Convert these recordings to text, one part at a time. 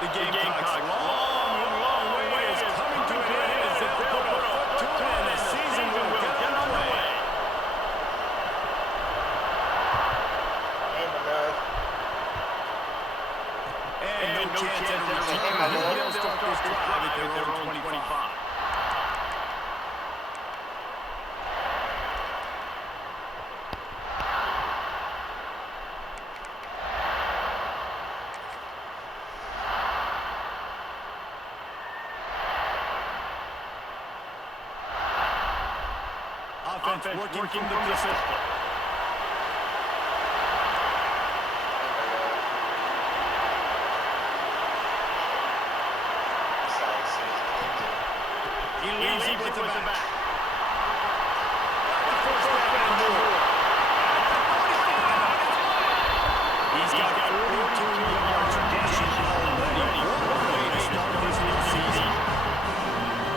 The Gamecocks' long way is coming to an end as they'll put a foot to it and the season will get underway. And no chance at a return. They'll start this drive at their own 25. Offense working from the pistol. Easy with the back. He's got 42 yards rushing already. What a way to start this new season.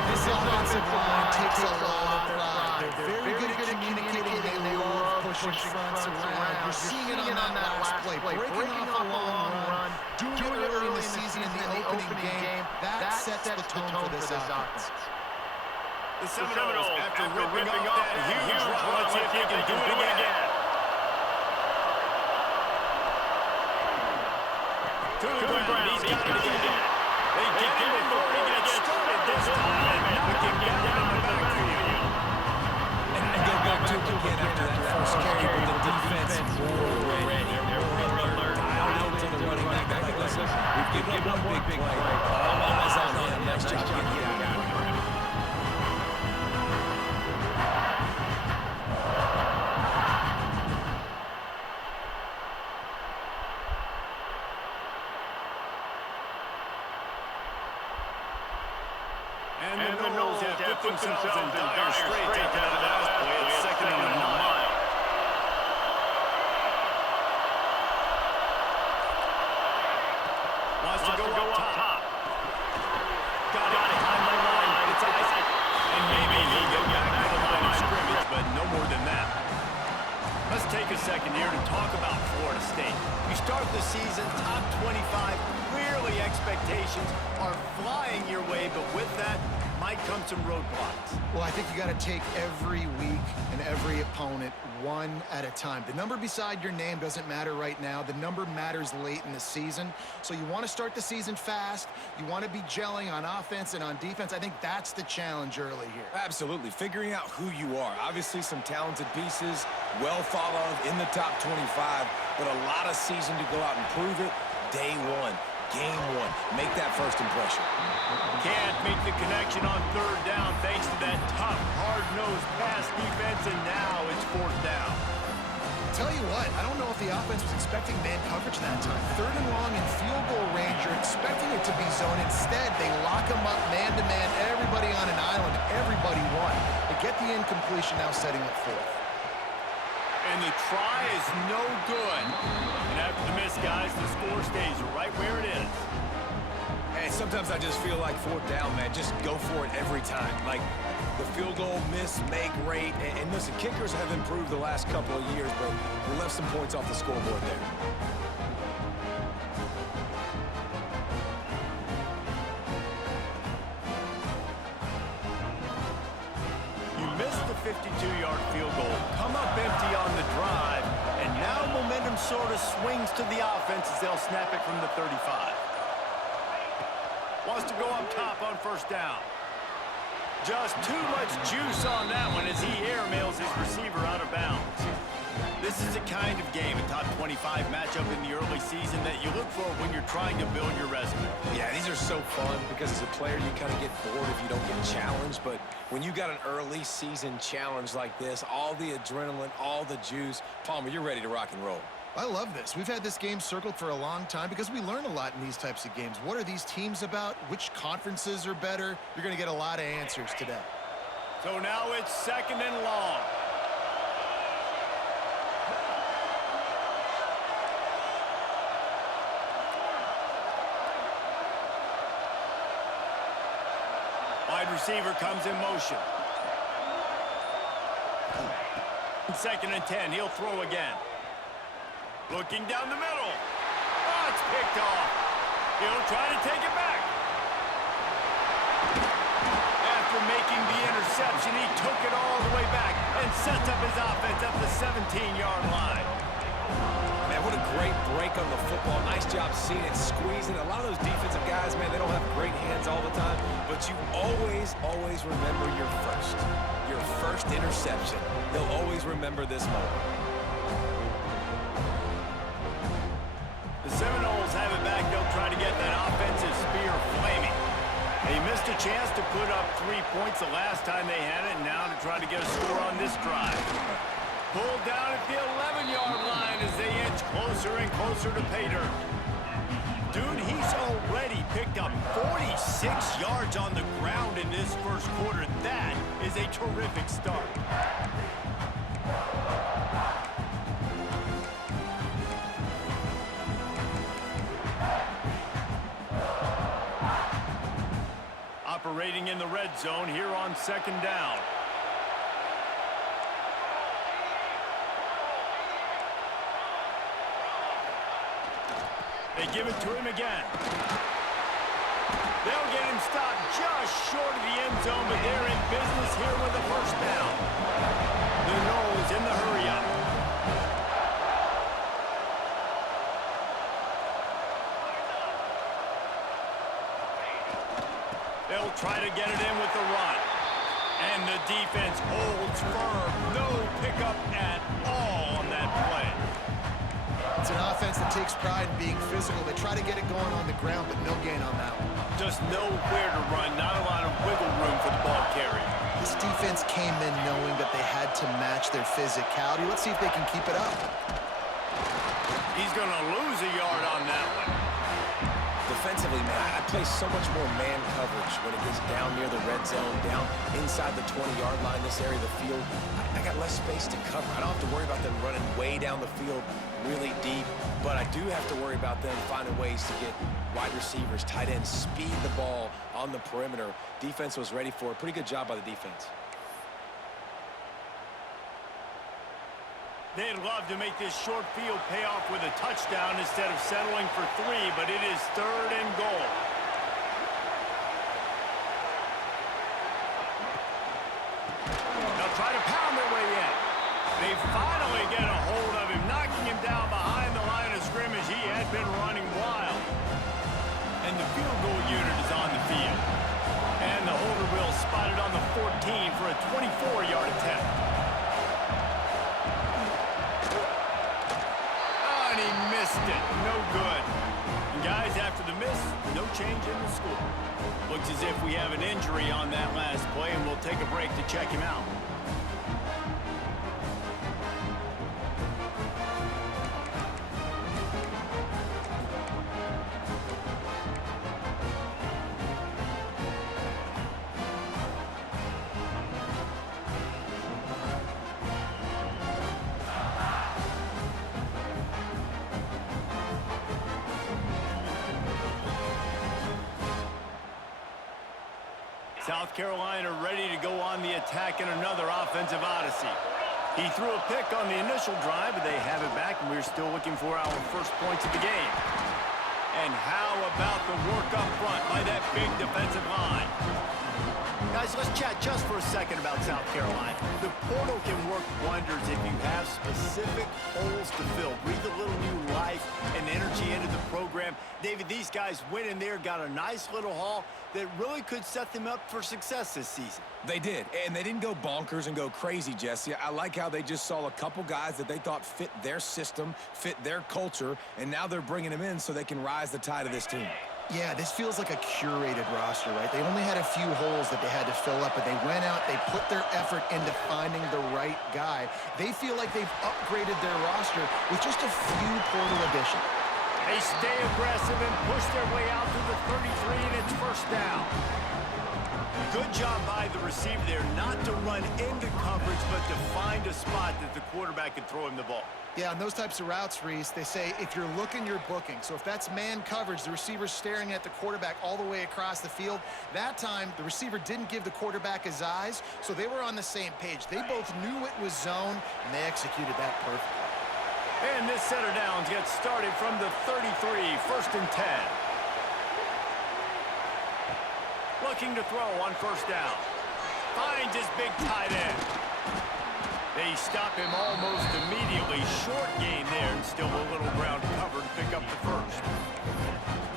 This offensive line takes a lot of pride. They're very good at communicating. They love pushing fronts around. You're seeing it on that last play. Breaking off a long run. Doing it early in the season in the opening game. That sets the tone for this offense. The Seminoles, after ripping off that huge run, let's see if they can do it again. To the ground, he's got it again. They get him before he gets started this time, and knock him down in the backfield. And I go back to it again after that first carry, but the defense more ready. They're more alert. Dialed into the running back. Like, listen, we've given up one big play. All eyes on him. Next job, get out. And the Noles have put themselves in dire straits after that last play. It's second and a mile. Wants to go up top. Got it behind the line. It's Isaac. And maybe he'll get back to the line of scrimmage, but no more than that. Let's take a second here to talk about Florida State. You start the season top 25. Clearly expectations are flying your way, but with that might come some roadblocks. Well, I think you got to take every week and every opponent one at a time. The number beside your name doesn't matter right now. The number matters late in the season. So you want to start the season fast. You want to be gelling on offense and on defense. I think that's the challenge early here. Absolutely. Figuring out who you are. Obviously, some talented pieces, well thought of in the top 25, but a lot of season to go out and prove it. Day one. Game one. Make that first impression. Can't make the connection on third down thanks to that tough, hard-nosed pass defense, and now it's fourth down. Tell you what, I don't know if the offense was expecting man coverage that time. Third and long in field goal range, you're expecting it to be zone. Instead, they lock them up man-to-man, everybody on an island, everybody won. They get the incompletion, now setting up fourth. And the try is no good. And after the miss, guys, the score stays right where it is. Hey, sometimes I just feel like fourth down, man. Just go for it every time. Like the field goal miss, make rate. And listen, kickers have improved the last couple of years, but we left some points off the scoreboard there. You missed the 52-yard field goal, come up empty on the drive, and now momentum sort of swings to the offense as they'll snap it from the 35. Wants to go up top on first down. Just too much juice on that one as he airmails his receiver out of bounds. This is the kind of game, a top 25 matchup in the early season, that you look for when you're trying to build your resume. Yeah, these are so fun because as a player, you kind of get bored if you don't get challenged. But when you got an early season challenge like this, all the adrenaline, all the juice, Palmer, you're ready to rock and roll. I love this. We've had this game circled for a long time because we learn a lot in these types of games. What are these teams about? Which conferences are better? You're going to get a lot of answers today. So now it's second and long. Wide receiver comes in motion. Second and 10, he'll throw again. Looking down the middle. Oh, it's picked off. He'll try to take it back. After making the interception, he took it all the way back and sets up his offense at the 17-yard line. Man, what a great break on the football. Nice job seeing it, squeezing. A lot of those defensive guys, man, they don't have great hands all the time, but you always remember your first interception. They'll always remember this moment. The Seminoles have it back. They'll try to get that offensive spear flaming. They missed a chance to put up 3 points the last time they had it, and now to try to get a score on this drive. Pulled down at the 11-yard line as they inch closer and closer to pay dirt. Dude, he's already picked up 46 yards on the ground in this first quarter. That is a terrific start. Operating in the red zone here on second down. They give it to him again. They'll get him stopped just short of the end zone, but they're in business here with a first down. The Noles in the hurry-up. They'll try to get it in with the run. And the defense holds firm. No pickup at all on that play. It's an offense that takes pride in being physical. They try to get it going on the ground, but no gain on that one. Just nowhere to run. Not a lot of wiggle room for the ball carrier. This defense came in knowing that they had to match their physicality. Let's see if they can keep it up. He's going to lose a yard on that one. Defensively, man, I play so much more man coverage when it gets down near the red zone, down inside the 20-yard line, this area of the field. I got less space to cover. I don't have to worry about them running way down the field really deep, but I do have to worry about them finding ways to get wide receivers, tight ends, speed the ball on the perimeter. Defense was ready for it. Pretty good job by the defense. They'd love to make this short field pay off with a touchdown instead of settling for 3, but it is 3rd and goal. They'll try to pound their way in. They finally get a hold of him, knocking him down behind the line of scrimmage. He had been running wild. And the field goal unit is on the field. And the holder will spot it on the 14 for a 24-yard attempt. Missed it. No good. And guys, after the miss, no change in the score. Looks as if we have an injury on that last play, and we'll take a break to check him out. South Carolina ready to go on the attack in another offensive odyssey. He threw a pick on the initial drive, but they have it back, and we're still looking for our first points of the game. And how about the work up front by that big defensive line? Guys, let's chat just for a second about South Carolina. The portal can work wonders if you have specific holes to fill. Breathe a little new life and energy into the program. David, these guys went in there, got a nice little haul that really could set them up for success this season. They did, and they didn't go bonkers and go crazy, Jesse. I like how they just saw a couple guys that they thought fit their system, fit their culture, and now they're bringing them in so they can rise the tide of this team. Yeah, this feels like a curated roster, right? They only had a few holes that they had to fill up, but they went out, they put their effort into finding the right guy. They feel like they've upgraded their roster with just a few portal additions. They stay aggressive and push their way out to the 33, and it's first down. Good job by the receiver there, not to run into coverage, but to find a spot that the quarterback can throw him the ball. Yeah, on those types of routes, Reese, they say if you're looking, you're booking. So if that's man coverage, the receiver's staring at the quarterback all the way across the field. That time, the receiver didn't give the quarterback his eyes, so they were on the same page. They both knew it was zone, and they executed that perfectly. And this set of downs gets started from the 33, 1st and 10. Looking to throw on first down. Finds his big tight end. They stop him almost immediately. Short gain there, and still a little ground covered to pick up the first.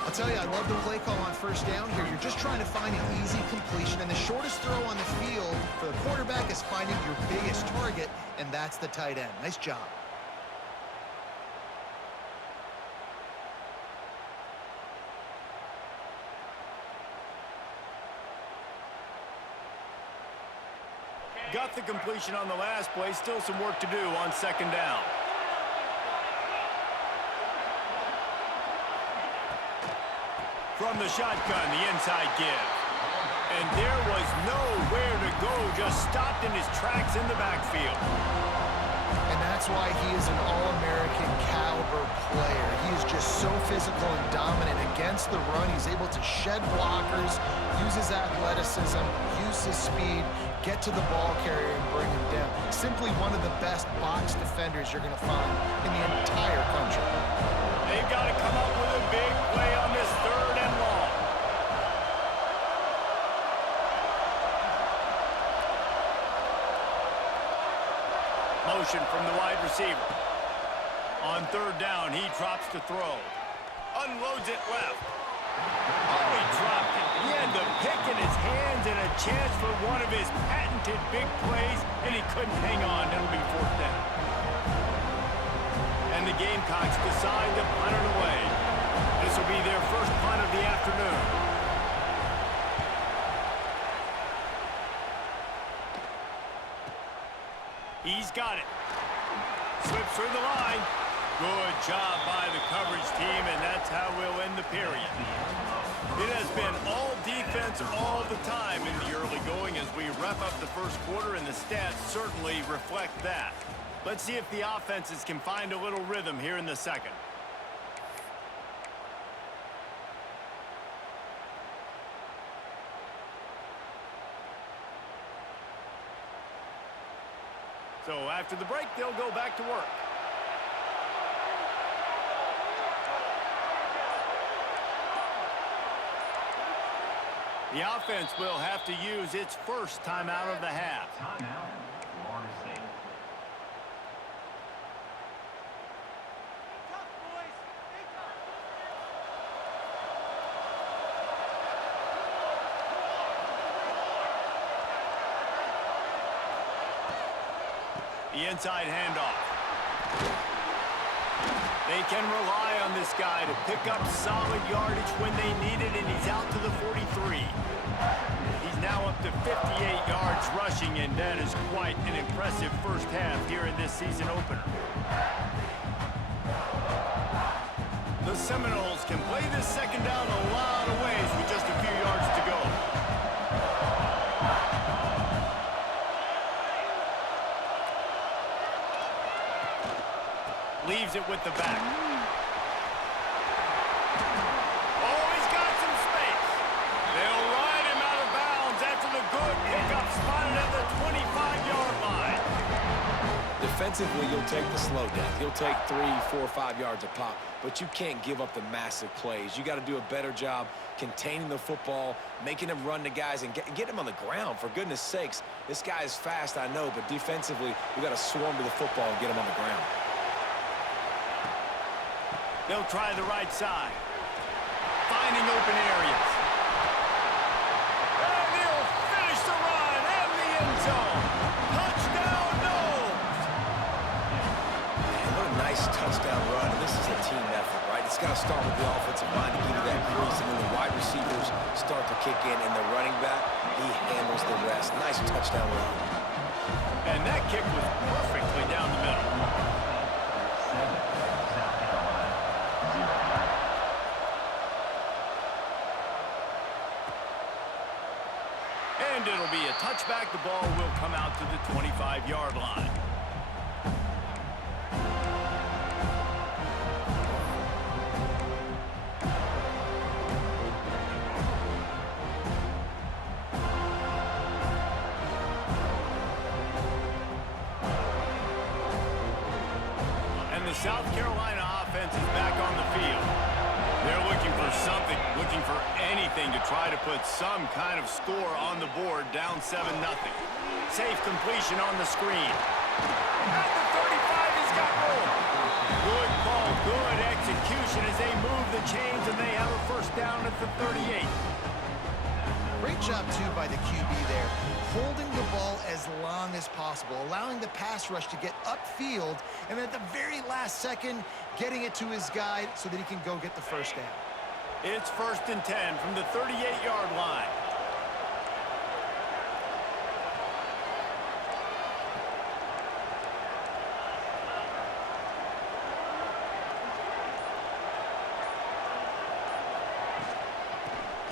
I'll tell you, I love the play call on first down here. You're just trying to find an easy completion, and the shortest throw on the field for the quarterback is finding your biggest target, and that's the tight end. Nice job. Got the completion on the last play. Still some work to do on second down. From the shotgun, the inside give. And there was nowhere to go. Just stopped in his tracks in the backfield. And that's why he is an All-American caliber player. He is just so physical and dominant against the run. He's able to shed blockers, use his athleticism, use his speed, get to the ball carrier and bring him down. Simply one of the best box defenders you're going to find in the entire country. They've got to come up with a big play on this third and long. Motion from the wide receiver. On third down, he drops to throw. Unloads it left. Oh, he dropped it. He had the pick in his hands and a chance for one of his patented big plays, and he couldn't hang on. It'll be fourth down. And the Gamecocks decide to punt it away. This will be their first punt of the afternoon. He's got it. Slips through the line. Good job by the coverage team, and that's how we'll end the period. It has been all defense all the time in the early going as we wrap up the first quarter, and the stats certainly reflect that. Let's see if the offenses can find a little rhythm here in the second. So after the break, they'll go back to work. The offense will have to use its first timeout of the half. Timeout, Florida State. The inside handoff. They can rely on this guy to pick up solid yardage when they need it, and he's out to the 43. He's now up to 58 yards rushing, and that is quite an impressive first half here in this season opener. The Seminoles can play this second down a lot of ways with just a few yards to go. Leaves it with the back. Oh, he's got some space. They'll ride him out of bounds after the good pickup spotted at the 25-yard line. Defensively, you'll take the slow down. You'll take 3, 4, 5 yards a pop, but you can't give up the massive plays. You got to do a better job containing the football, making him run to guys, and get him on the ground. For goodness sakes, this guy is fast, I know, but defensively, we got to swarm to the football and get him on the ground. They'll try the right side. Finding open areas. And he'll finish the run and the end zone. Touchdown, Noles! Man, what a nice touchdown run. And this is a team effort, right? It's got to start with the offensive line to give you that crease, and then the wide receivers start to kick in, and the running back, he handles the rest. Nice touchdown run. And that kick was perfectly down the middle. And it'll be a touchback. The ball will come out to the 25-yard line. And the South Carolina offense is back on the field. They're looking for something, looking for anything to try to put some kind of score on the board, down 7-0. Safe completion on the screen. At the 35, he's got room. Good call, good execution as they move the chains, and they have a first down at the 38. Great job, too, by the QB there, holding the ball as long as possible, allowing the pass rush to get upfield, and at the very last second, getting it to his guy so that he can go get the first down. It's 1st and 10 from the 38-yard line.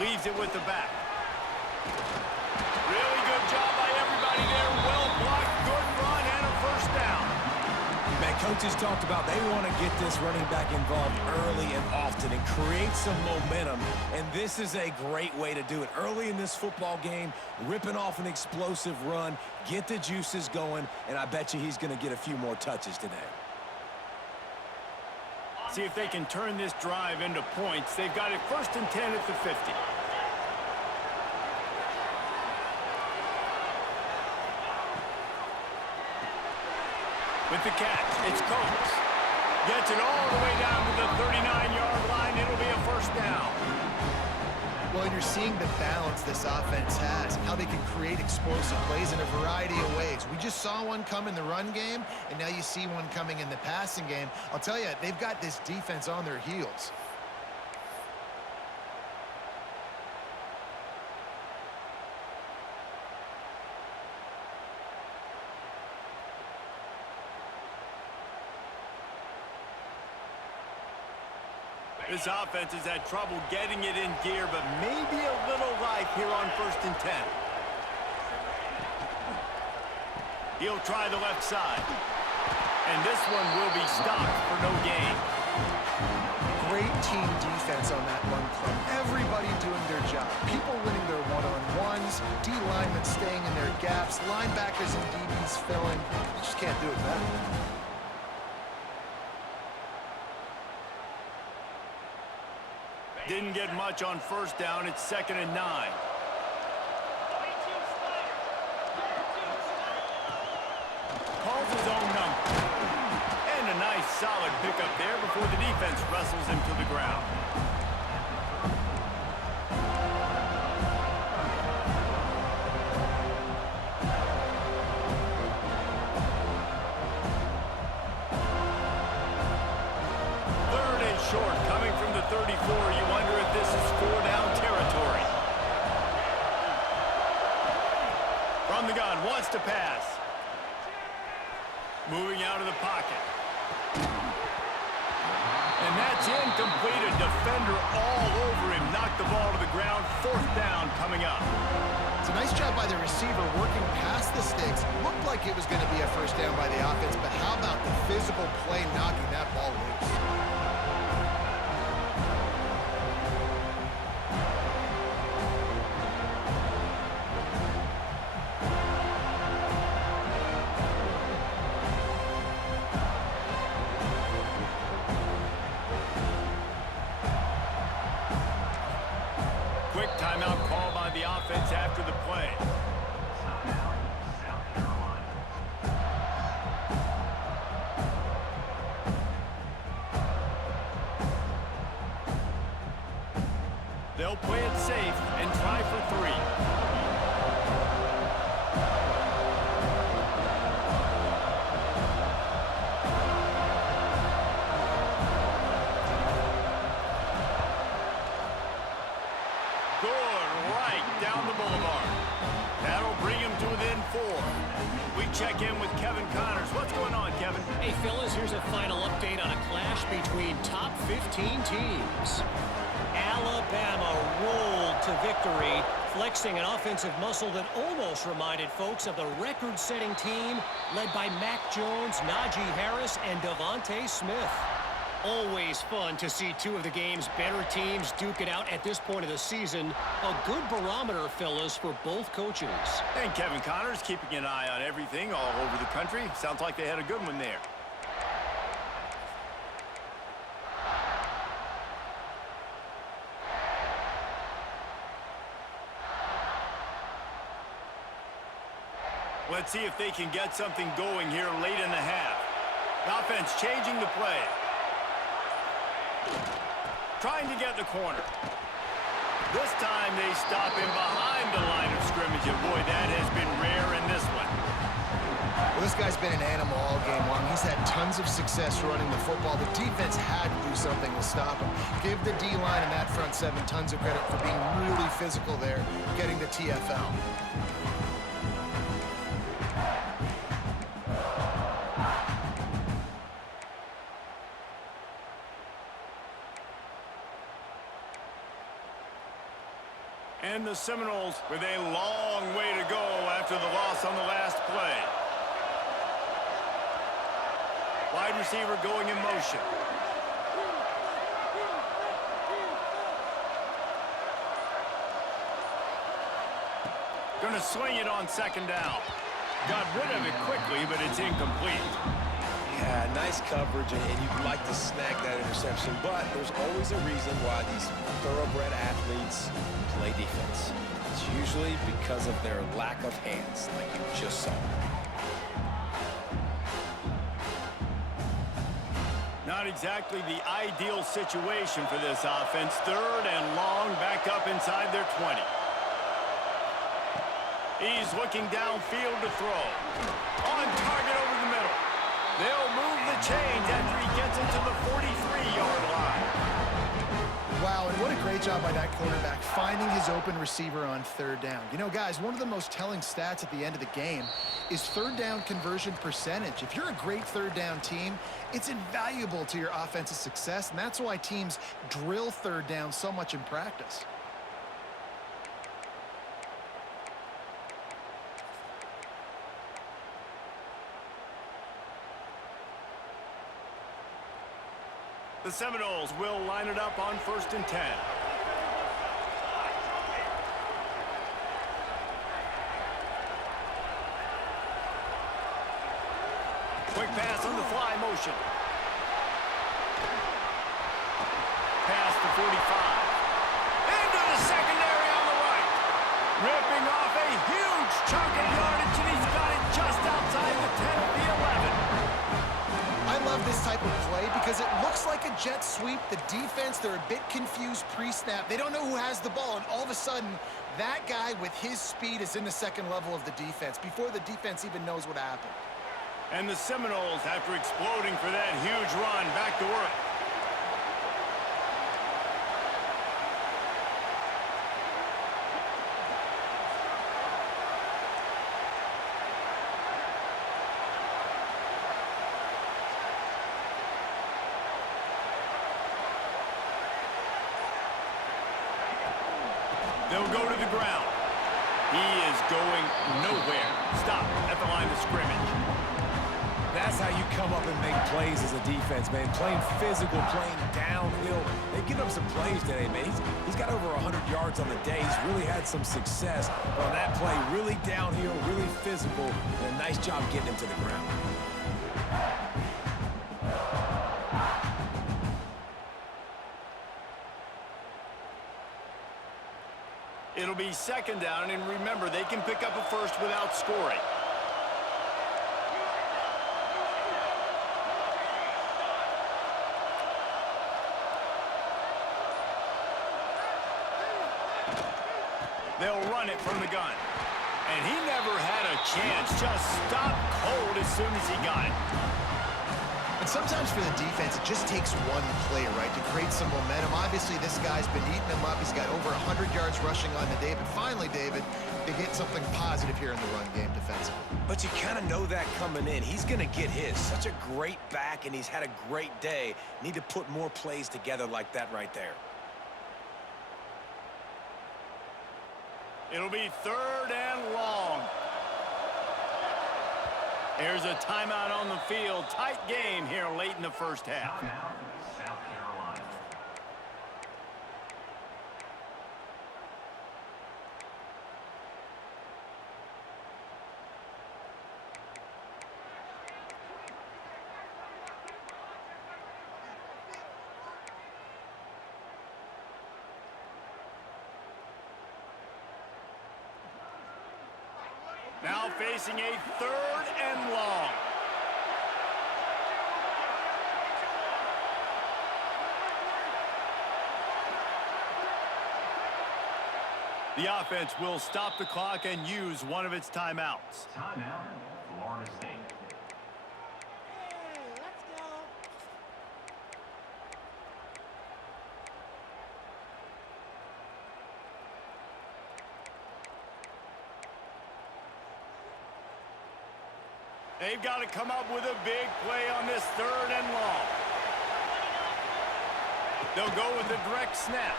Leaves it with the back. Really good job by everybody there. Well blocked, good run, and a first down. Man, coaches talked about they want to get this running back involved early and often and create some momentum, and this is a great way to do it. Early in this football game, ripping off an explosive run, get the juices going, and I bet you he's going to get a few more touches today. See if they can turn this drive into points. They've got it 1st and 10 at the 50. With the catch, it's Coates. Gets it all the way down to the 39-yard line. It'll be a first down. Well, and you're seeing the balance this offense has, how they can create explosive plays in a variety of ways. We just saw one come in the run game, and now you see one coming in the passing game. I'll tell you, they've got this defense on their heels. This offense has had trouble getting it in gear, but maybe a little life here on 1st and 10. He'll try the left side. And this one will be stopped for no gain. Great team defense on that run play. Everybody doing their job. People winning their one-on-ones, D-linemen staying in their gaps, linebackers and DBs filling. You just can't do it better. Didn't get much on first down. It's 2nd and 9. Calls his own number. And a nice solid pickup there before the defense wrestles him to the ground. Short, coming from the 34. You wonder if this is 4-down territory. From the gun, wants to pass. Moving out of the pocket. And that's incomplete. A defender all over him. Knocked the ball to the ground. 4th down coming up. It's a nice job by the receiver working past the sticks. Looked like it was going to be a first down by the offense, but how about the physical play knocking that ball loose? Quick timeout call by the offense after the play. They'll play it safe and try for 3. Down the boulevard. That'll bring him to within 4. We check in with Kevin Connors. What's going on, Kevin? Hey, fellas, here's a final update on a clash between top 15 teams. Alabama rolled to victory, flexing an offensive muscle that almost reminded folks of the record-setting team led by Mac Jones, Najee Harris, and Devontae Smith. Always fun to see two of the game's better teams duke it out at this point of the season. A good barometer, fellas, for both coaches. And Kevin Connors keeping an eye on everything all over the country. Sounds like they had a good one there. Let's see if they can get something going here late in the half. The offense changing the play. Trying to get the corner. This time they stop him behind the line of scrimmage, and boy, that has been rare in this one. Well, this guy's been an animal all game long. He's had tons of success running the football. The defense had to do something to stop him. Give the D-line and that front seven tons of credit for being really physical there, getting the TFL. And the Seminoles with a long way to go after the loss on the last play. Wide receiver going in motion. Going to swing it on second down. Got rid of it quickly, but it's incomplete. Yeah, nice coverage, and you'd like to snag that interception, but there's always a reason why these thoroughbred athletes play defense. It's usually because of their lack of hands, like you just saw. Not exactly the ideal situation for this offense. Third and long, back up inside their 20. He's looking downfield to throw. On target over the middle. They'll move the chains after he gets into the 43-yard line. Wow, and what a great job by that quarterback, finding his open receiver on third down. You know, guys, one of the most telling stats at the end of the game is third down conversion percentage. If you're a great third down team, it's invaluable to your offensive success, and that's why teams drill third down so much in practice. The Seminoles will line it up on 1st and 10. Quick pass on the fly motion. Past the 45. Into the secondary on the right. Ripping off a huge chunk of yardage, and he's got it just outside the 10 of the 11. I love this type of play because it looks like a jet sweep. The defense, they're a bit confused pre-snap. They don't know who has the ball, and all of a sudden, that guy with his speed is in the second level of the defense before the defense even knows what happened. And the Seminoles, after exploding for that huge run, back to work. They'll go to the ground. He is going nowhere. Stop at the line of scrimmage. That's how you come up and make plays as a defense, man. Playing physical, playing downhill. They've given up some plays today, man. He's got over 100 yards on the day. He's really had some success on that play. Really downhill, really physical, and a nice job getting him to the ground. It'll be second down, and remember, they can pick up a first without scoring. They'll run it from the gun. And he never had a chance. Just stopped cold as soon as he got it. And sometimes for the defense, it just takes one play, right, to create some momentum. Obviously, this guy's been eating them up. He's got over 100 yards rushing on the day. But finally, David, they get something positive here in the run game defensively. But you kind of know that coming in. He's going to get his. Such a great back, and he's had a great day. Need to put more plays together like that right there. It'll be third and long. There's a timeout on the field. Tight game here late in the first half. Now, South Carolina. Now facing a 3rd and long. The offense will stop the clock and use one of its timeouts. Timeout, Florida State. They've got to come up with a big play on this 3rd and long. They'll go with the direct snap.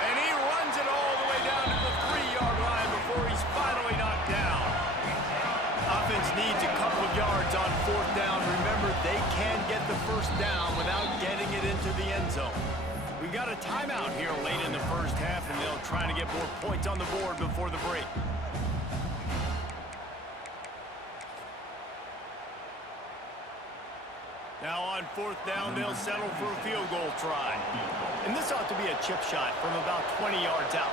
And he runs it all the way down to the 3-yard line before he's finally knocked down. Offense needs a couple of yards on 4th down. Remember, they can get the 1st down without getting it into the end zone. We've got a timeout here late in the 1st half, and they'll try to get more points on the board before the break. Now on 4th down, they'll settle for a field goal try. And this ought to be a chip shot from about 20 yards out.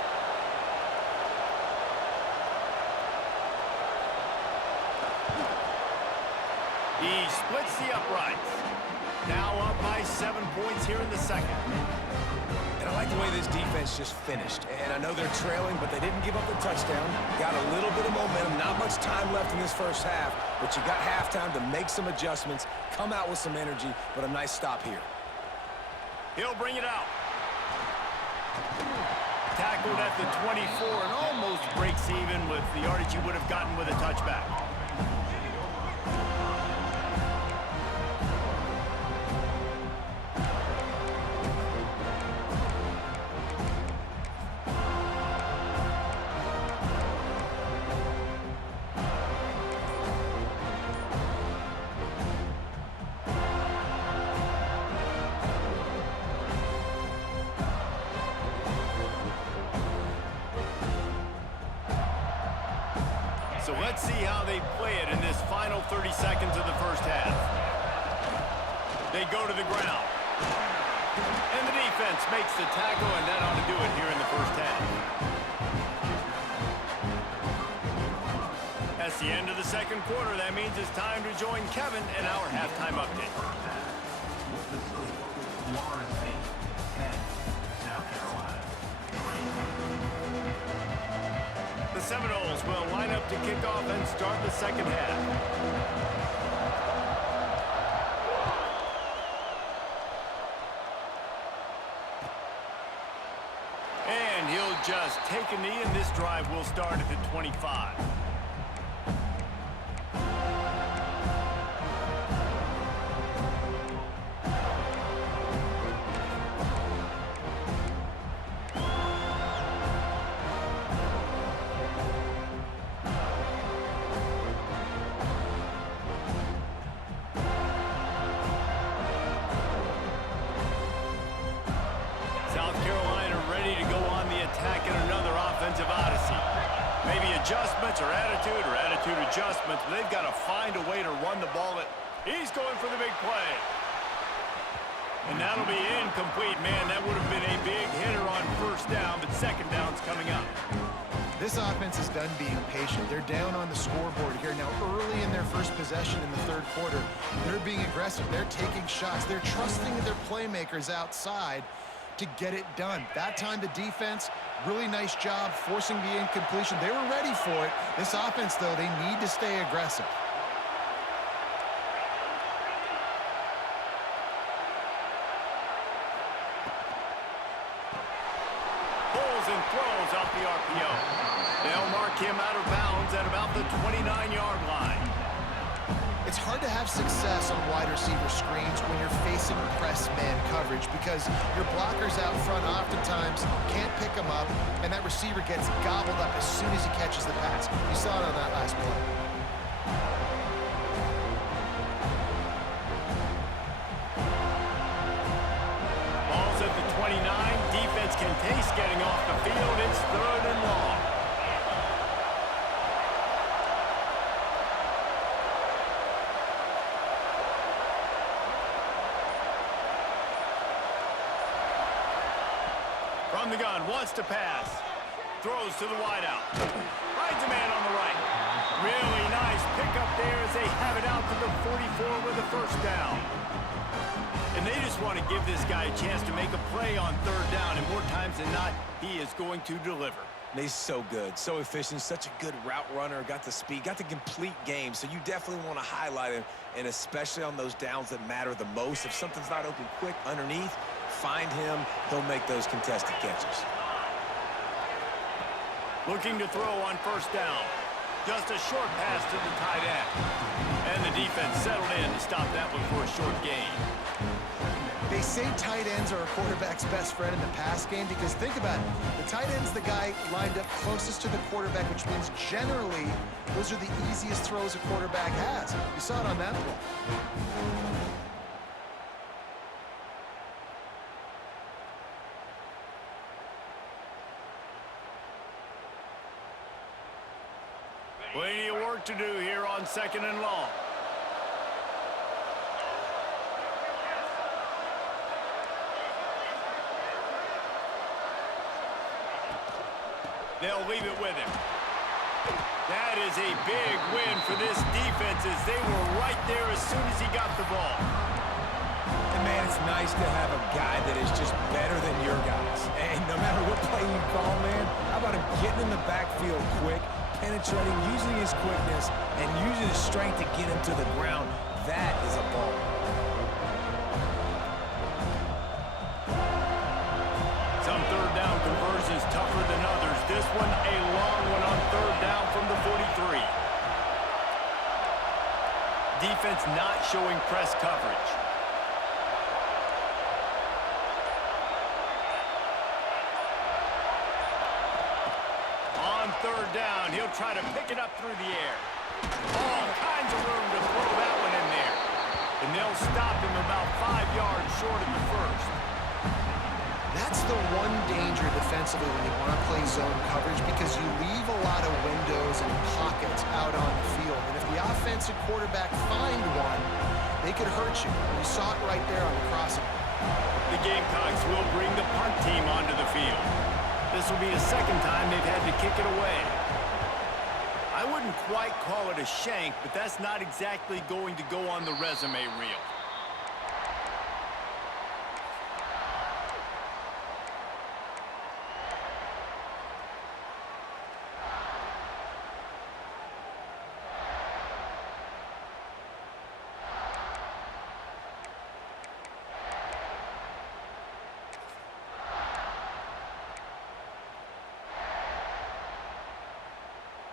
He splits the uprights. Now up by 7 points here in the 2nd. And I like the way this defense just finished. And I know they're trailing, but they didn't give up the touchdown. Got a little bit of momentum. Not much time left in this 1st half, but you got halftime to make some adjustments, come out with some energy, but a nice stop here. He'll bring it out. Tackled at the 24 and almost breaks even with the yardage he would have gotten with a touchback. So let's see how they play it in this final 30 seconds of the 1st half. They go to the ground. And the defense makes the tackle, and that ought to do it here in the 1st half. That's the end of the 2nd quarter. That means it's time to join Kevin in our halftime update. Florida State, 10, South Carolina. The Seminoles will line up to kick off and start the 2nd half. And he'll just take a knee, and this drive will start at the 25. South Carolina ready to go on the attack in another offensive odyssey. Maybe adjustments or attitude adjustments, but they've got to find a way to run the ball. He's going for the big play. And that'll be incomplete. Man, that would have been a big hitter on 1st down, but 2nd down's coming up. This offense is done being patient. They're down on the scoreboard here. Now, early in their 1st possession in the 3rd quarter, they're being aggressive. They're taking shots. They're trusting their playmakers outside to get it done. That time, the defense, really nice job forcing the incompletion. They were ready for it. This offense, though, they need to stay aggressive. Pulls and throws off the RPO. They'll mark him out of bounds at about the 29-yard line. It's hard to have success on wide receiver screens when you're facing press man coverage because your blockers out front oftentimes can't pick them up, and that receiver gets gobbled up as soon as he catches the pass. You saw it on that last play. Ball's at the 29. Defense can taste getting off the field. It's 3rd and long. From the gun, wants to pass. throws to the wideout. Finds a man on the right. Really nice pickup there as they have it out to the 44 with a first down. And they just want to give this guy a chance to make a play on third down, and more times than not, he is going to deliver. He's so good, so efficient, such a good route runner, got the speed, got the complete game, so you definitely want to highlight him, and especially on those downs that matter the most. If something's not open quick underneath, find him, he'll make those contested catches. Looking to throw on first down. Just a short pass to the tight end. And the defense settled in to stop that one for a short gain. They say tight ends are a quarterback's best friend in the pass game because think about it. The tight end's the guy lined up closest to the quarterback, which means generally those are the easiest throws a quarterback has. You saw it on that play. Plenty of work to do here on second and long. They'll leave it with him. That is a big win for this defense as they were right there as soon as he got the ball. And man, it's nice to have a guy that is just better than your guys. And no matter what play you call, man, how about him getting in the backfield quick, penetrating, using his quickness, and using his strength to get him to the ground. That is a ball. Some third down conversions tougher than others. This one a long one on third down from the 43. Defense not showing press coverage. On third down, he'll try to pick it up through the air. All kinds of room to throw that one in there. And they'll stop him about 5 yards short of the first. That's the one danger defensively when you want to play zone coverage because you leave a lot of windows and pockets out on the field. And if the offensive quarterback find one, they could hurt you. You saw it right there on the crossing. The Gamecocks will bring the punt team onto the field. This will be the second time they've had to kick it away. I wouldn't quite call it a shank, but that's not exactly going to go on the resume reel.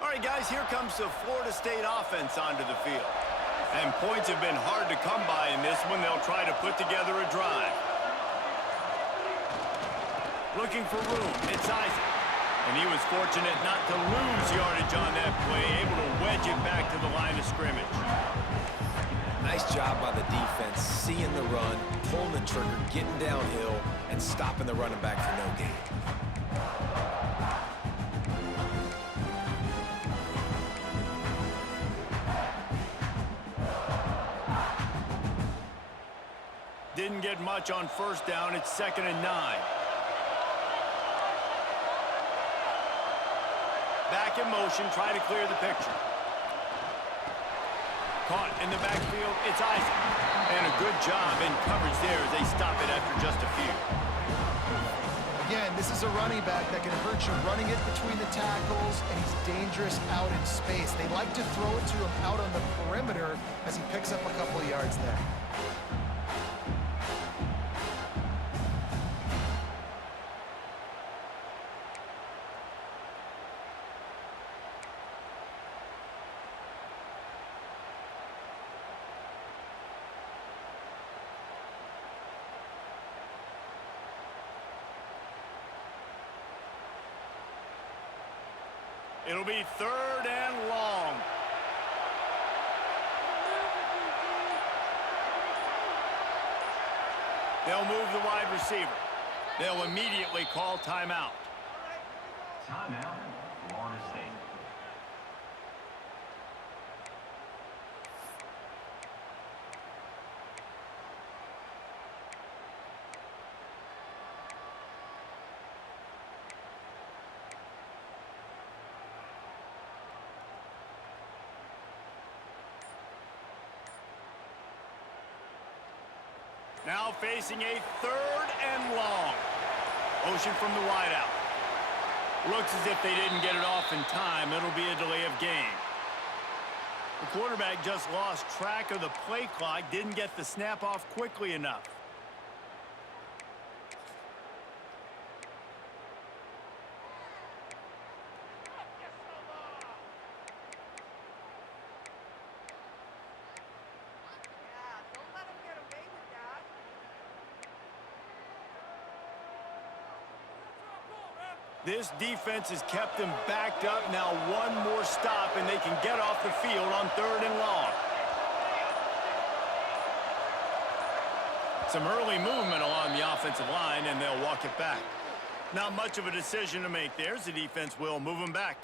All right, guys, here comes the Florida State offense onto the field. And points have been hard to come by in this one. They'll try to put together a drive. Looking for room. It's Isaac. And he was fortunate not to lose yardage on that play, able to wedge it back to the line of scrimmage. Nice job by the defense, seeing the run, pulling the trigger, getting downhill, and stopping the running back for no gain. Didn't get much on first down. It's 2nd and 9. Back in motion, try to clear the picture. Caught in the backfield, it's Isaac. And a good job in coverage there as they stop it after just a few. Again, this is a running back that can hurt you running it between the tackles, and he's dangerous out in space. They like to throw it to him out on the perimeter as he picks up a couple of yards there. It'll be 3rd and long. They'll move the wide receiver. They'll immediately call timeout. Timeout, Florida State. Now facing a 3rd and long. Motion from the wideout. Looks as if they didn't get it off in time. It'll be a delay of game. The quarterback just lost track of the play clock, didn't get the snap off quickly enough. This defense has kept them backed up. Now one more stop, and they can get off the field on 3rd and long. Some early movement along the offensive line, and they'll walk it back. Not much of a decision to make there, as the defense will move them back.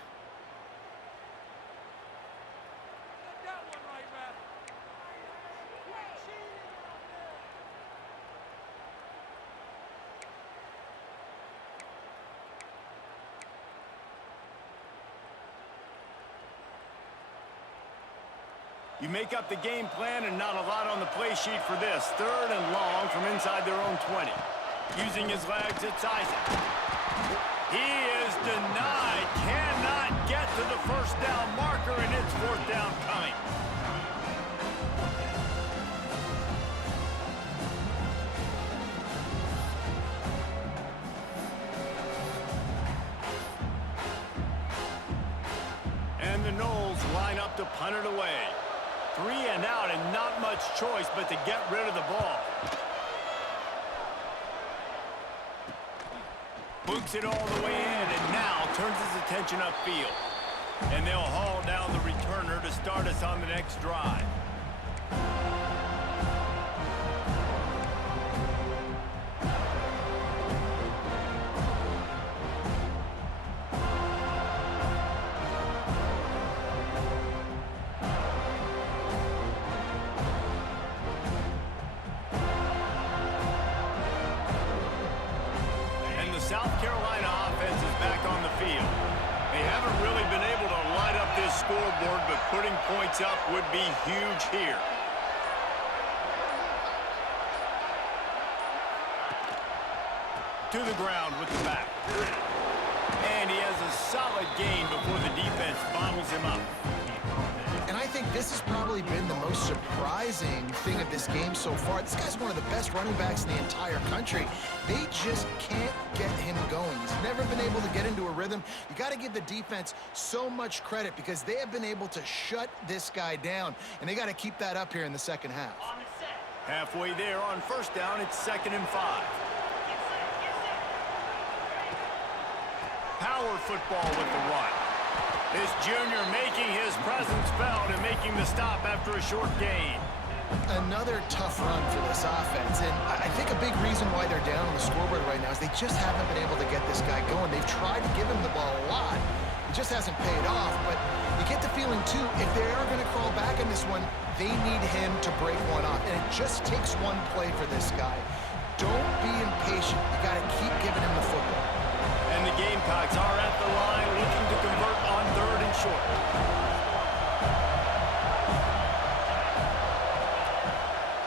You make up the game plan and not a lot on the play sheet for this. 3rd and long from inside their own 20. Using his legs, it's Isaac. He is denied. Cannot get to the 1st down marker, and it's 4th down coming. And the Noles line up to punt it away. 3 and out, and not much choice but to get rid of the ball. Books it all the way in, and now turns his attention upfield. And they'll haul down the returner to start us on the next drive. South Carolina offense is back on the field. They haven't really been able to light up this scoreboard, but putting points up would be huge here. To the ground with the back. And he has a solid gain before the defense bottles him up. And I think this has probably been the most surprising thing of this game so far. This guy's one of the best running backs in the entire country. They just can't get him going. He's never been able to get into a rhythm. You got to give the defense so much credit because they have been able to shut this guy down, and they got to keep that up here in the 2nd half. Halfway there on 1st down, it's 2nd and 5. Power football with the run. This junior making his presence felt and making the stop after a short gain. Another tough run for this offense, and I think a big reason why they're down on the scoreboard right now is they just haven't been able to get this guy going. They've tried to give him the ball a lot. It just hasn't paid off, but you get the feeling, too, if they are going to crawl back in this one, they need him to break one off, and it just takes one play for this guy. Don't be impatient. You got to keep giving him the football. And the Gamecocks are at the line looking to convert on 3rd and short.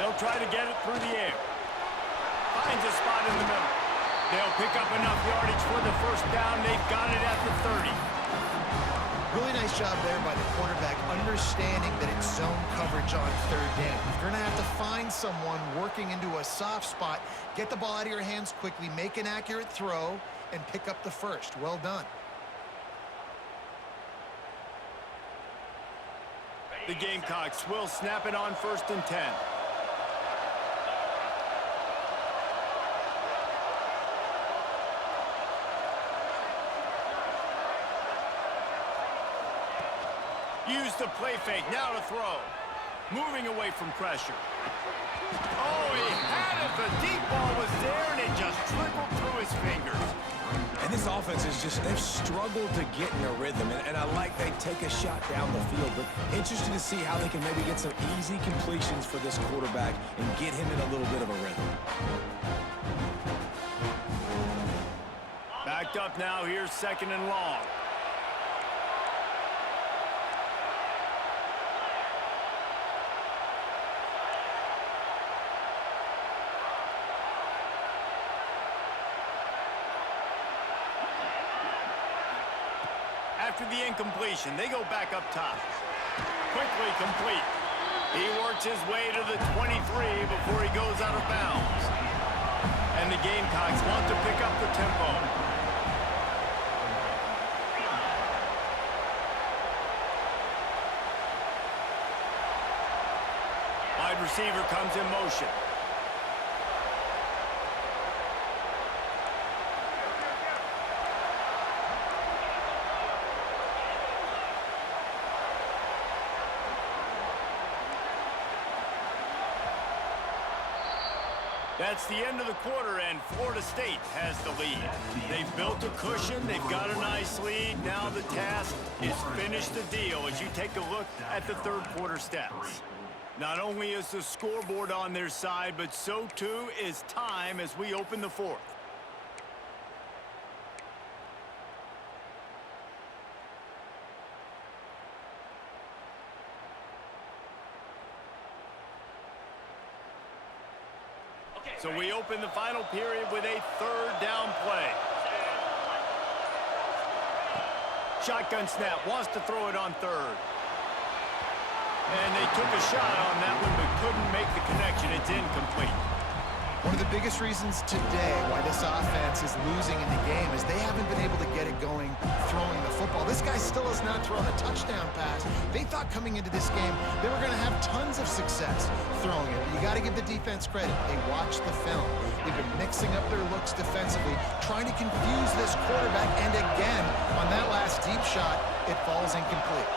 They'll try to get it through the air. Finds a spot in the middle. They'll pick up enough yardage for the 1st down. They've got it at the 30. Really nice job there by the quarterback, understanding that it's zone coverage on 3rd down. You're going to have to find someone working into a soft spot, get the ball out of your hands quickly, make an accurate throw, and pick up the 1st. Well done. The Gamecocks will snap it on 1st and 10. Use the play fake, now to throw. Moving away from pressure. Oh, he had it. The deep ball was there, and it just trickled through his fingers. And this offense is just, they've struggled to get in a rhythm. And I like they take a shot down the field, but interested to see how they can maybe get some easy completions for this quarterback and get him in a little bit of a rhythm. Backed up now, here's 2nd and long. after the incompletion. They go back up top. Quickly complete. He works his way to the 23 before he goes out of bounds. And the Gamecocks want to pick up the tempo. Wide receiver comes in motion. That's the end of the quarter, and Florida State has the lead. They've built a cushion. They've got a nice lead. Now the task is finish the deal as you take a look at the third quarter stats. Not only is the scoreboard on their side, but so too is time as we open the fourth. So we open the final period with a third down play. Shotgun snap, wants to throw it on third. And they took a shot on that one, but couldn't make the connection. It's incomplete. One of the biggest reasons today why this offense is losing in the game is they haven't been able to get it going throwing the football. This guy still has not thrown a touchdown pass. They thought coming into this game they were going to have tons of success throwing it. But you got to give the defense credit. They watched the film. They've been mixing up their looks defensively, trying to confuse this quarterback. And again, on that last deep shot, it falls incomplete.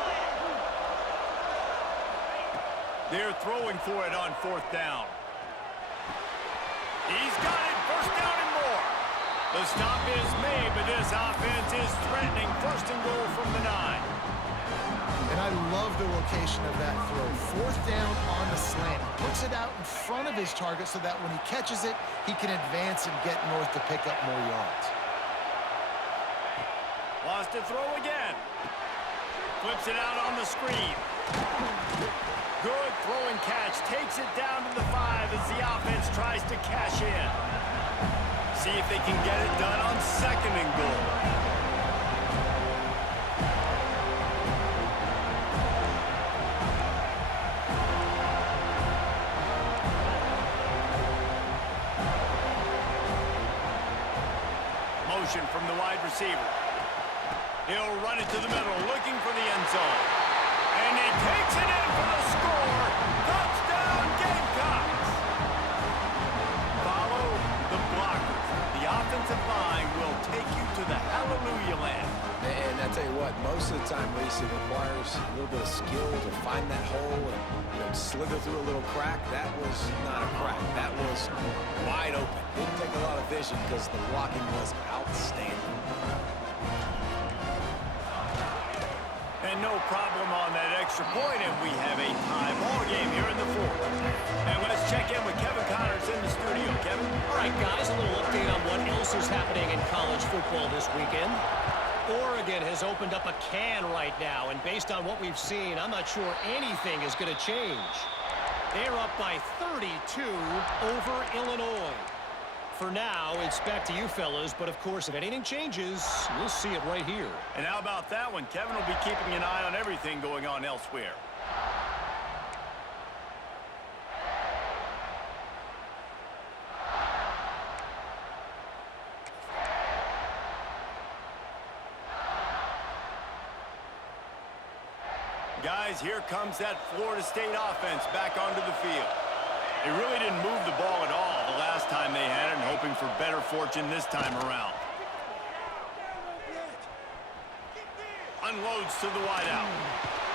They're throwing for it on fourth down. He's got it, first down and more. The stop is made, but this offense is threatening first and goal from the 9. And I love the location of that throw. Fourth down on the slant. He puts it out in front of his target so that when he catches it, he can advance and get north to pick up more yards. Wants to throw again. Flips it out on the screen. Good throwing catch. Takes it down to the 5 as the offense tries to cash in. See if they can get it done on second and goal. Motion from the wide receiver. He'll run it to the middle, looking for the end zone. And he takes it in for the score. Touchdown, Gamecocks. Follow the blockers. The offensive line will take you to the hallelujah land. And I tell you what, most of the time, Reese, it requires a little bit of skill to find that hole and, slither through a little crack. That was not a crack. That was wide open. Didn't take a lot of vision because the blocking was outstanding. And no problem on that extra point, and we have a tie ball game here in the fourth. And let's check in with Kevin Connors in the studio. Kevin? All right, guys, a little update on what else is happening in college football this weekend. Oregon has opened up a can right now, and based on what we've seen, I'm not sure anything is going to change. They're up by 32 over Illinois. For now, it's back to you fellas, but of course, if anything changes, we'll see it right here. And how about that one? Kevin will be keeping an eye on everything going on elsewhere. Guys, here comes that Florida State offense back onto the field. They really didn't move the ball at all the last time they had it, and hoping for better fortune this time around. Unloads to the wideout.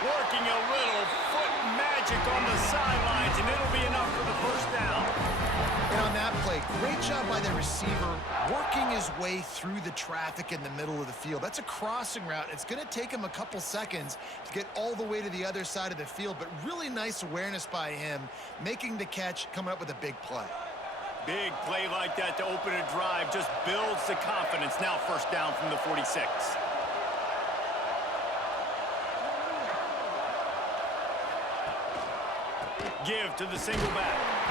Working a little foot magic on the sidelines, and it'll be enough for the first down. And on that play, great job by the receiver working his way through the traffic in the middle of the field. That's a crossing route. It's going to take him a couple seconds to get all the way to the other side of the field, but really nice awareness by him, making the catch, coming up with a big play. Big play like that to open a drive just builds the confidence. Now first down from the 46. Give to the single back.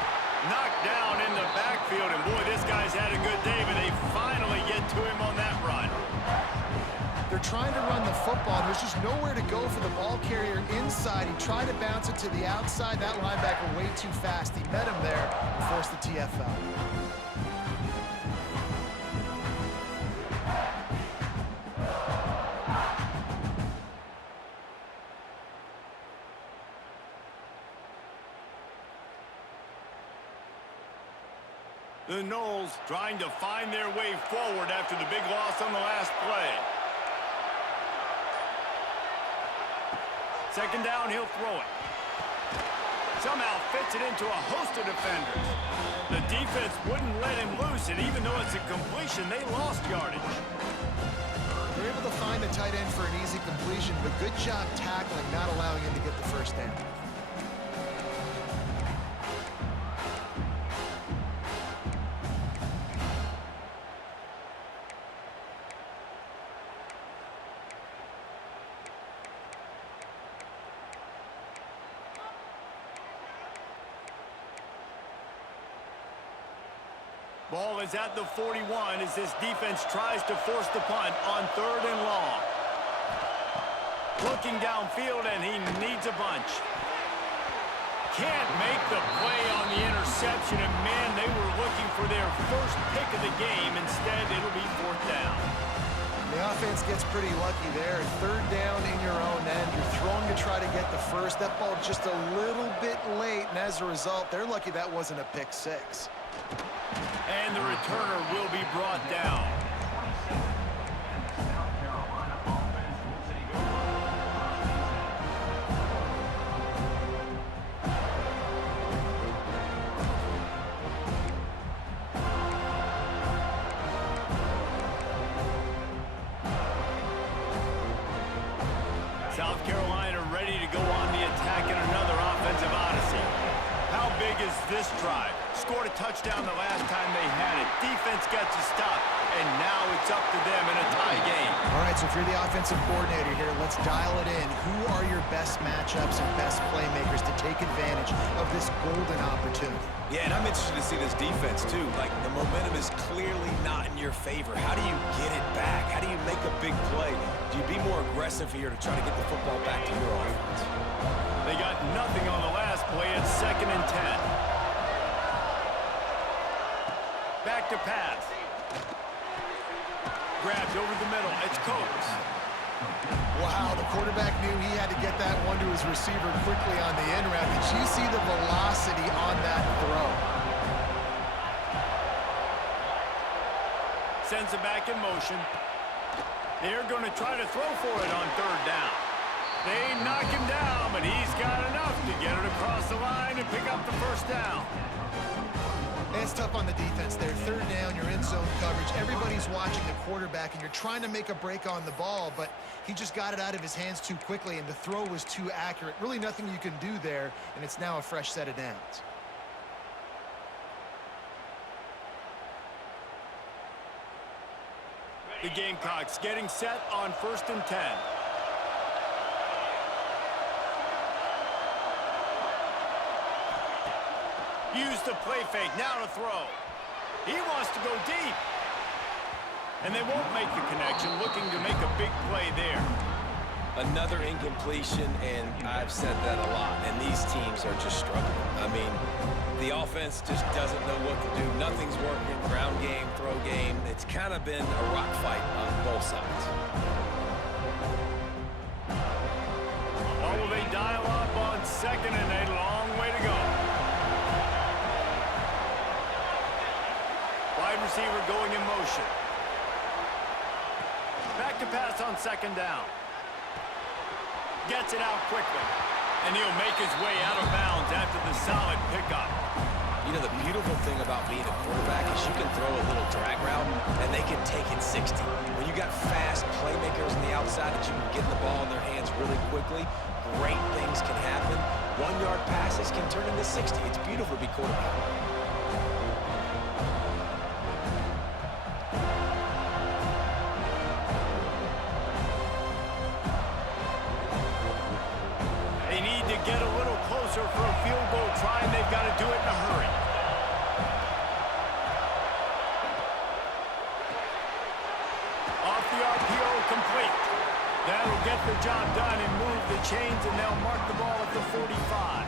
Knocked down in the backfield, and boy, this guy's had a good day, but they finally get to him on that run. They're trying to run the football. There's just nowhere to go for the ball carrier inside. He tried to bounce it to the outside. That linebacker way too fast. He met him there and forced the TFL. The Noles trying to find their way forward after the big loss on the last play. Second down, he'll throw it. Somehow fits it into a host of defenders. The defense wouldn't let him loose, and even though it's a completion, they lost yardage. They're able to find the tight end for an easy completion, but good job tackling, not allowing him to get the first down. Ball is at the 41 as this defense tries to force the punt on 3rd and long. Looking downfield, and he needs a bunch. Can't make the play on the interception, and man, they were looking for their first pick of the game. Instead, it'll be 4th down. The offense gets pretty lucky there. 3rd down in your own end. You're throwing to try to get the first. That ball just a little bit late, and as a result, they're lucky that wasn't a pick six. And the returner will be brought down. South Carolina ready to go on the attack in another offensive odyssey. How big is this drive? Scored a touchdown the last time they had it. Defense got to stop, and now it's up to them in a tie game. All right, so if you're the offensive coordinator here, let's dial it in. Who are your best matchups and best playmakers to take advantage of this golden opportunity? Yeah, and I'm interested to see this defense, too. Like, the momentum is clearly not in your favor. How do you get it back? How do you make a big play? Do you be more aggressive here to try to get the football back to your offense? They got nothing on the last play. It's 2nd and 10. Back to pass. Grabs over the middle. It's Coates. Wow, the quarterback knew he had to get that one to his receiver quickly on the end route. Did you see the velocity on that throw? Sends it back in motion. They're going to try to throw for it on 3rd down. They knock him down, but he's got enough to get it across the line and pick up the first down. It's tough on the defense there. 3rd down, you're in zone coverage. Everybody's watching the quarterback, and you're trying to make a break on the ball, but he just got it out of his hands too quickly, and the throw was too accurate. Really nothing you can do there, and it's now a fresh set of downs. The Gamecocks getting set on 1st and 10. Use the play fake, now to throw. He wants to go deep. And they won't make the connection, looking to make a big play there. Another incompletion, and I've said that a lot, and these teams are just struggling. I mean, the offense just doesn't know what to do. Nothing's working. Ground game, throw game. It's kind of been a rock fight on both sides. Or will they dial up on 2nd and a long way to go? Wide receiver going in motion. Back to pass on 2nd down. Gets it out quickly. And he'll make his way out of bounds after the solid pickup. You know, the beautiful thing about being a quarterback is you can throw a little drag route, and they can take it 60. When you got fast playmakers on the outside that you can get the ball in their hands really quickly, great things can happen. 1-yard passes can turn into 60. It's beautiful to be quarterback. Get a little closer for a field goal try, and they've got to do it in a hurry. Off the RPO, complete. That'll get the job done and move the chains, and they'll mark the ball at the 45.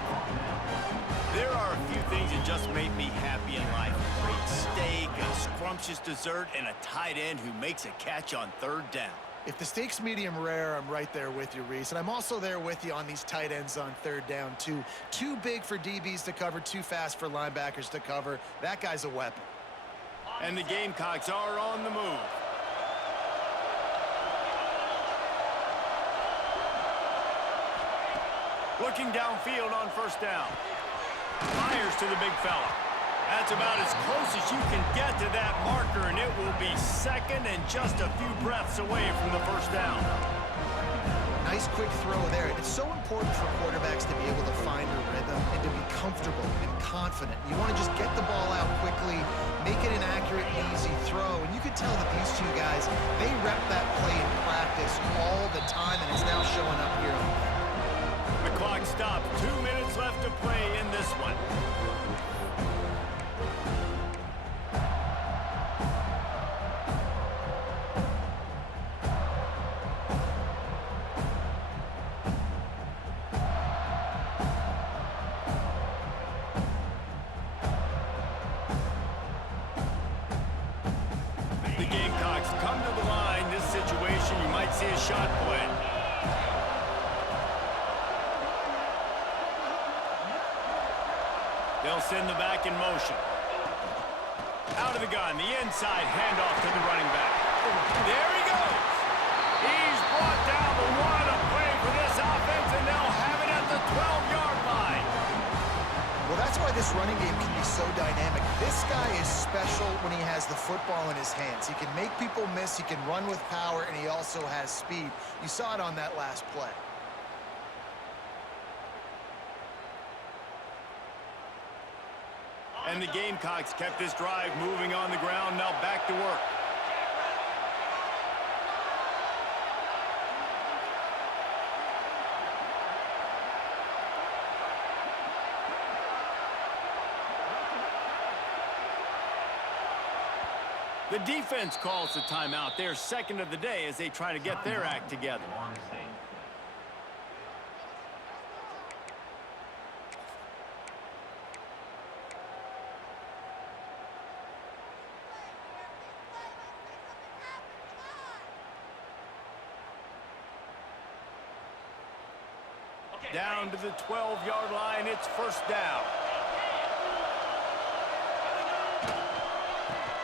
There are a few things that just make me happy in life. A great steak, a scrumptious dessert, and a tight end who makes a catch on third down. If the steak's medium rare, I'm right there with you, Reese. And I'm also there with you on these tight ends on third down, too. Too big for DBs to cover, too fast for linebackers to cover. That guy's a weapon. And the Gamecocks are on the move. Looking downfield on first down. Fires to the big fella. That's about as close as you can get to that marker, and it will be second and just a few breaths away from the first down. Nice quick throw there. It's so important for quarterbacks to be able to find a rhythm and to be comfortable and confident. You want to just get the ball out quickly, make it an accurate and easy throw. And you can tell that these two guys, they rep that play in practice all the time, and it's now showing up here on the field. The clock stopped. 2 minutes left to play in this one. The Gamecocks come to the line. This situation, you might see a shot play. They'll send the back in motion. Out of the gun, the inside handoff to the running back. There he goes. He's brought down the one to play for this offense, and they'll have it at the 12-yard line. Well, that's why this running game can be so dynamic. This guy is special when he has the football in his hands. He can make people miss, he can run with power, and he also has speed. You saw it on that last play. And the Gamecocks kept this drive moving on the ground. Now back to work. The defense calls the timeout. Their second of the day as they try to get their act together. Down to the 12-yard line, it's first down.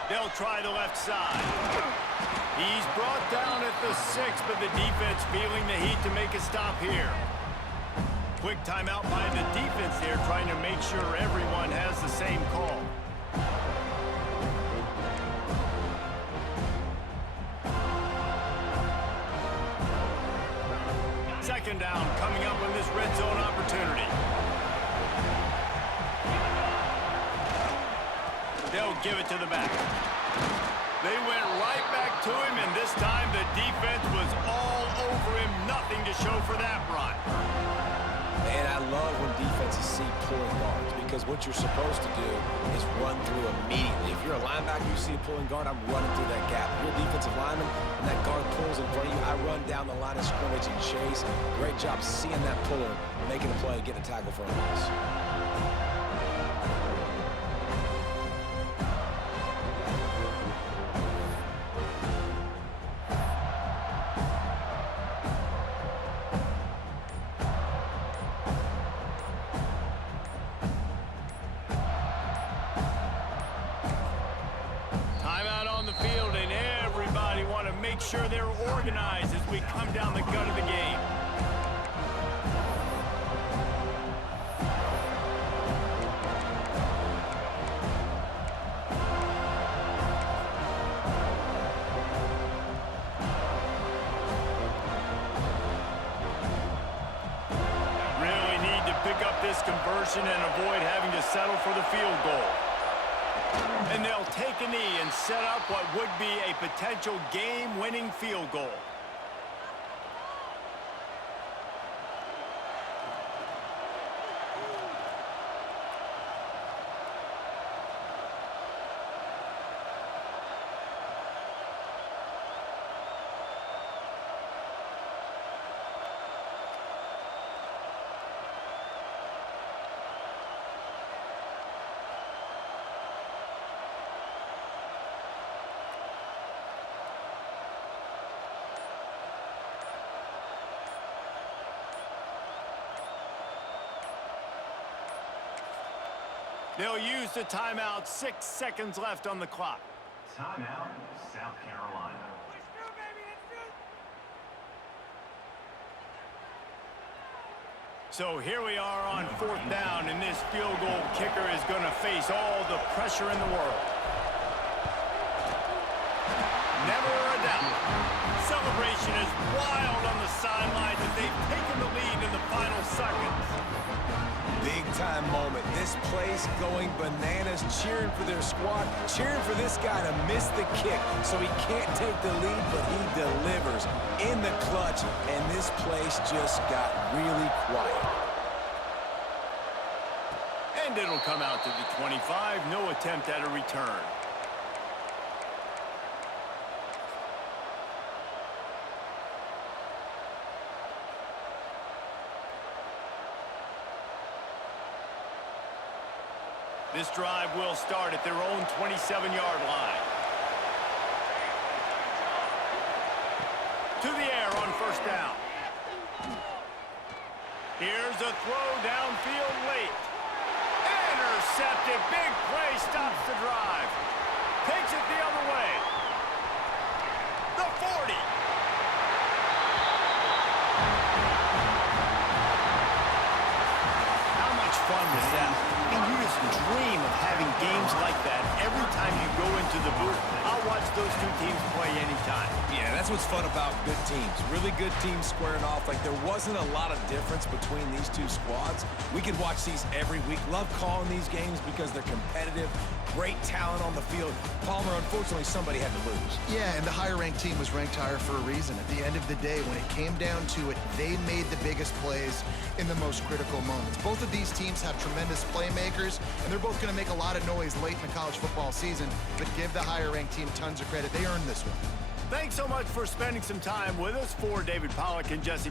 They'll try the left side. He's brought down at the 6, but the defense feeling the heat to make a stop here. Quick timeout by the defense there, trying to make sure everyone has the same call. Second down coming up on this red zone opportunity. They'll give it to the back. They went right back to him, and this time the defense was all over him. Nothing to show for that run. And I love when defenses see pulling guards, because what you're supposed to do is run through immediately. If you're a linebacker, you see a pulling guard, I'm running through that gap. If you're a defensive lineman and that guard pulls in front of you, I run down the line of scrimmage and chase. Great job seeing that puller, making a play, getting a tackle for a loss. Make sure they're organized as we come down the gut of the game. Really need to pick up this conversion and avoid having to settle for the field goal. And they'll take a knee and set up what would be a potential game-winning field goal. They'll use the timeout. 6 seconds left on the clock. Timeout, South Carolina. So here we are on 4th down, and this field goal kicker is going to face all the pressure in the world. Never a doubt. Celebration is wild on the sidelines as they've taken the lead in the final seconds. Big-time moment. This place going bananas, cheering for their squad, cheering for this guy to miss the kick so he can't take the lead, but he delivers in the clutch, and this place just got really quiet. And it'll come out to the 25. No attempt at a return. This drive will start at their own 27-yard line. To the air on 1st down. Here's a throw downfield late. Intercepted. Big play stops the drive. Takes it the other way. The 40. How much fun was that? I mean, you just dream of having games like that every time you go into the booth. I'll watch those two teams play anytime. Yeah, that's what's fun about good teams. Really good teams squaring off. Like, there wasn't a lot of difference between these two squads. We could watch these every week. Love calling these games because they're competitive. Great talent on the field. Palmer, unfortunately, somebody had to lose. Yeah, and the higher-ranked team was ranked higher for a reason. At the end of the day, when it came down to it, they made the biggest plays in the most critical moments. Both of these teams have tremendous playmakers, and they're both going to make a lot of noise late in the college football season, but give the higher-ranked team tons of credit. They earned this one. Thanks so much for spending some time with us. For David Pollack and Jesse